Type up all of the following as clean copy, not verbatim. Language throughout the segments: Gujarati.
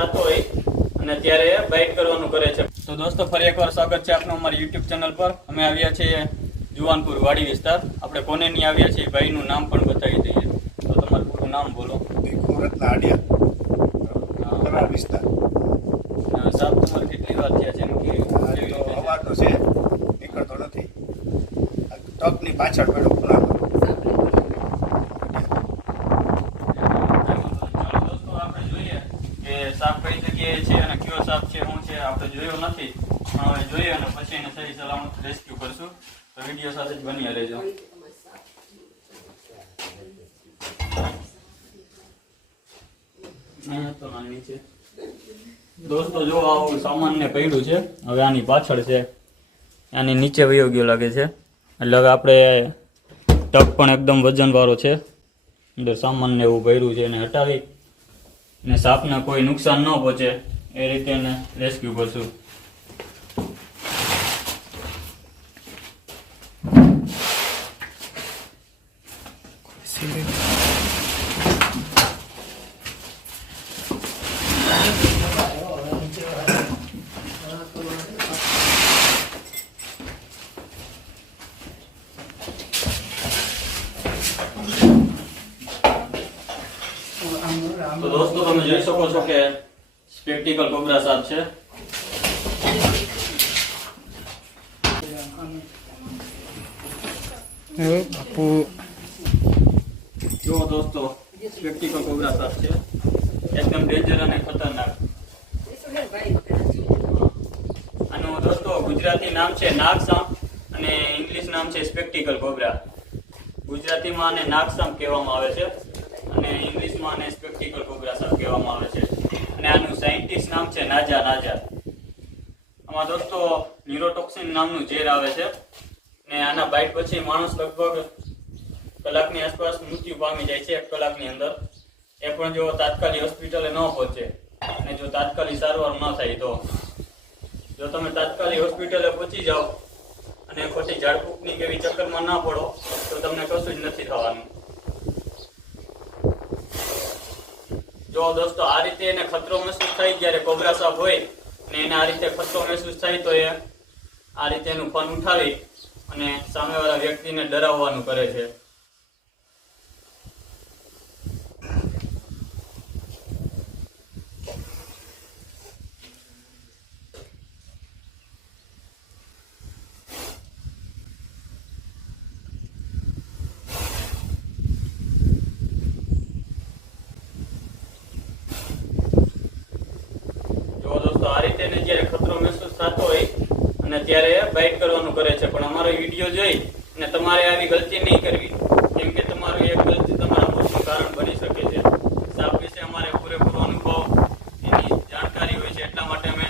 થતો હોય અને ત્યારે બાઇટ કરવાનું કરે છે. તો દોસ્તો ફરી એકવાર સ્વાગત છે આપનું અમારી યુટ્યુબ ચેનલ પર. અમે આવ્યા છીએ જુવાનપુર વાડી વિસ્તાર. આપણે કોને નહીં આવ્યા છીએ ભાઈનું નામ પણ બતાવી દઈએ. તો તમારું પૂરું નામ બોલો. વિસ્તાર સાહેબ તમારે કેટલી વાર થયા છે કે અવારનો છે નીકળતો નથી. તકની પાછળ પડ્યો પુના સાપ કઈ જગ્યાએ છે અને કયો સાપ છે શું છે આપણે જોયો નથી, પણ હવે જોઈએ અને પછી એને સહી સલામત રેસ્ક્યુ કરશું. તો વિડીયો સાથે જ બની રહેજો. તો નાની છે દોસ્તો, જો આવું સામાન ને પડ્યું છે. હવે આની પાછળ છે, આની નીચે વયો ગયો લાગે છે. એટલે હવે આપણે ટપ પણ એકદમ વજન વાળો છે, અંદર સામાન ને એવું ભર્યું છે. એને હટાવી ને સાપને કોઈ નુકસાન ન પહોંચે એ રીતે એને રેસ્ક્યુ કરશું. તો દોસ્તો તમે જોઈ શકો છો કે સ્પેક્ટિકલ કોબરા સાપ છે. જો દોસ્તો સ્પેક્ટિકલ કોબરા સાપ છે, એકદમ ડેન્જર અને ખતરનાક. આનું દોસ્તો ગુજરાતી નામ છે નાગ સાપ અને ઇંગ્લિશ નામ છે સ્પેક્ટિકલ કોબરા. ગુજરાતીમાં આને નાગ સાપ કહેવામાં આવે છે અને ઇંગ્લિશમાં આને સ્પેક્ટિકલ કોબરા સાપ કહેવામાં આવે છે. અને આનું સાયન્ટિસ્ટ નામ છે નાજા નાજા. આમાં દોસ્તો ન્યુરોટોક્સિન નામનું ઝેર આવે છે ને આના બાઇટ પછી માણસ લગભગ કલાકની આસપાસ મૃત્યુ પામી જાય છે, 1 કલાકની અંદર. એ પણ જો તાત્કાલિક હોસ્પિટલે ન પહોંચે અને જો તાત્કાલિક સારવાર ન થાય તો. જો તમે તાત્કાલિક હોસ્પિટલે પહોંચી જાઓ અને ખોટી ઝાડફૂંકની કે એવી ચક્કરમાં ના પડો તો તમને કશું જ નથી થવાનું. જો દોસ્તો આ રીતે એને ખતરો મહેસૂસ થાય જ્યારે કોબરા સાપ હોય ને એને આ રીતે ખતરો મહેસૂસ થાય તો એ આ રીતે એનું ફોન ઉઠાવી અને સામેવાળા વ્યક્તિને ડરાવવાનું કરે છે. આ રીતે જ્યારે ખતરો મહેસૂસ થતો હોય અને ત્યારે બાઇટ કરવાનું કરે છે. પણ અમારો વિડીયો જોઈ અને તમારે આવી ગલતી નહીં કરવી, કેમ કે તમારું એક ગલતી તમારા મોતનું કારણ બની શકે છે. સાપ વિશે અમારે પૂરેપૂરો અનુભવ, એની જાણકારી હોય છે, એટલા માટે અમે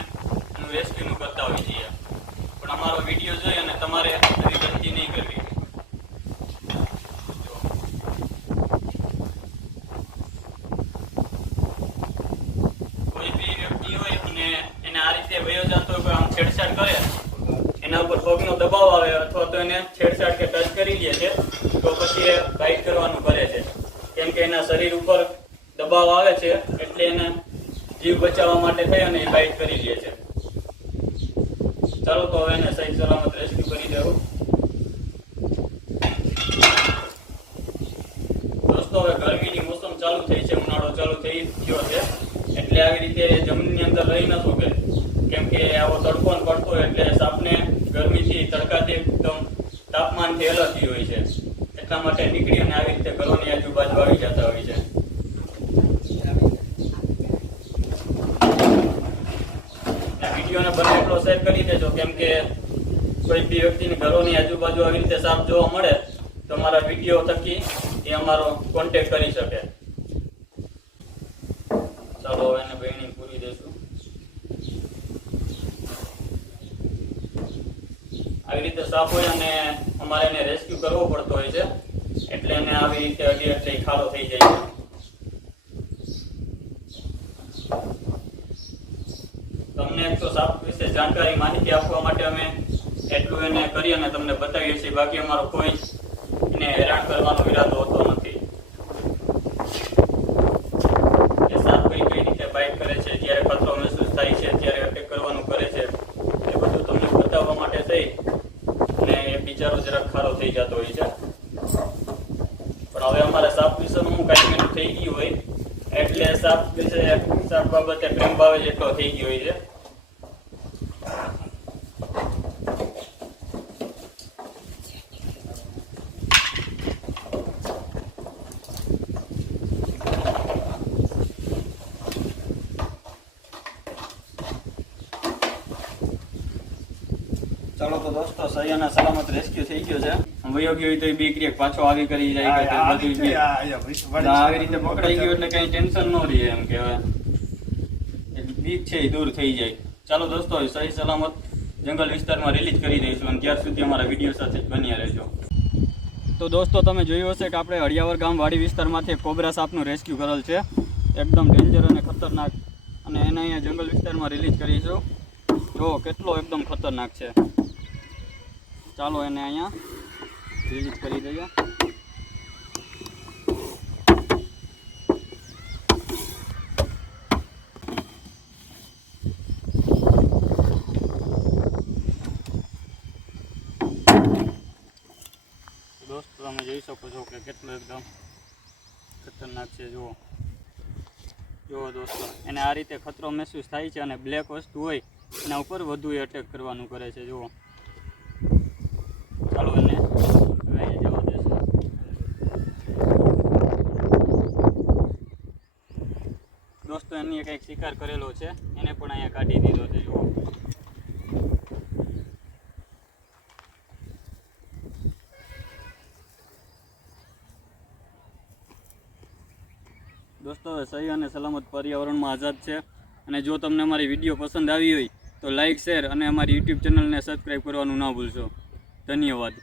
એનું રેસ્ક્યુનું કરતા હોઈએ છીએ. પણ અમારો વિડીયો જોઈ અને તમારે આવી ગલતી નહીં કરવી. છેડછાડ કરે, એના ઉપર પગનો દબાવ આવે અથવા તો એને છેડછાડ કે ટચ કરી લે છે તો પછી એ બાઇટ કરવાનું કરે છે. કેમ કે એના શરીર ઉપર દબાવ આવે છે એટલે એને જીવ બચાવવા માટે થઈ અને એ બાઇટ કરી લે છે. ચાલો તો હવે એને સહી સલામત રેસ્ક્યુ કરી દેવું. દોસ્તો હવે ગરમીની મોસમ ચાલુ થઈ છે, ઉનાળો ચાલુ થઈ ગયો છે, એટલે આવી રીતે જમીનની અંદર રહી ન શકે. કેમ કે આવો તડકો પડતો એટલે સાપને ગરમીથી તડકાથી એકદમ તાપમાનથી એલર્જી હોય છે. એટલા માટે નીકળી અને આવી રીતે ઘરોની આજુબાજુ આવી જતા હોય છે. વિડીયોને બને એટલો શેર કરી દેજો, કેમ કે કોઈ બી વ્યક્તિની ઘરોની આજુબાજુ આવી રીતે સાપ જોવા મળે તો અમારા વિડીયો થકી એ અમારો કોન્ટેક્ટ કરી શકે. ચાલો હવે એને બહેણી પૂરી દઈશું. આવી રીતે સાપ હોય અને અમારે એને રેસ્ક્યુ કરવો પડતો હોય છે, એટલે એને આવી રીતે અડી એટલે ખાડો થઈ જાય છે. તમને એક તો સાપ વિશે જાણકારી માહિતી આપવા માટે અમે એટલું એને કરી અને તમને બતાવીએ છીએ. બાકી અમારો કોઈ એને હેરાન કરવાનો ઈરાદો હોતો નથી. એ સાપ કઈ રીતે બાઇટ કરે છે, જ્યારે થઈ અને એ બિચારો જરાક ખારો થઈ જતો હોય છે. પણ હવે અમારે સાપ વિશેનું હું કાંઈ મેનું થઈ ગયું હોય એટલે સાપ બાબતે પ્રેમ ભાવે જેટલો થઈ ગયો હોય છે. ચાલો તો દોસ્તો સહી અને સલામત રેસ્ક્યુ થઈ ગયો છે. વયો ગયો હોય તો એ બે ક્રિયા પાછો આવી કરી જાય કે બધું આવી રીતે પકડાઈ ગયો એટલે કઈ ટેન્શન ન રહે એમ કહેવાય. બીક છે એ દૂર થઈ જાય. ચાલો દોસ્તો સહી સલામત જંગલ વિસ્તારમાં રિલીઝ કરી દઈશું અને ત્યાર સુધી અમારા વિડીયો સાથે જ બન્યા રહેજો. તો દોસ્તો તમે જોયું હશે કે આપણે હળિયાવર ગામ વાડી વિસ્તારમાંથી કોબરા સાપનું રેસ્ક્યુ કરેલ છે. એકદમ ડેન્જર અને ખતરનાક, અને એને અહીંયા જંગલ વિસ્તારમાં રિલીઝ કરીશું. જો કેટલો એકદમ ખતરનાક છે. ચાલો એને અહીંયા રિલીઝ કરી દઈએ. દોસ્તો તમે જોઈ શકો છો કે કેટલો એકદમ ખતરનાક છે. જુઓ દોસ્તો, એને આ રીતે ખતરો મહેસૂસ થાય છે અને બ્લેક વસ્તુ હોય એના ઉપર વધુ એટેક કરવાનું કરે છે. જુઓ, ચાલો એને જવા દેશે. દોસ્તો એની કંઈક શિકાર કરેલો છે, એને પણ અહીંયા કાઢી દીધો છે. જુઓ, દોસ્તો સહી અને સલામત પર્યાવરણમાં આઝાદ છે. અને જો તમને અમારી વિડીયો પસંદ આવી હોય તો લાઇક, શેર અને અમારી યુટ્યુબ ચેનલને સબસ્ક્રાઈબ કરવાનું ના ભૂલશો. ધન્યવાદ.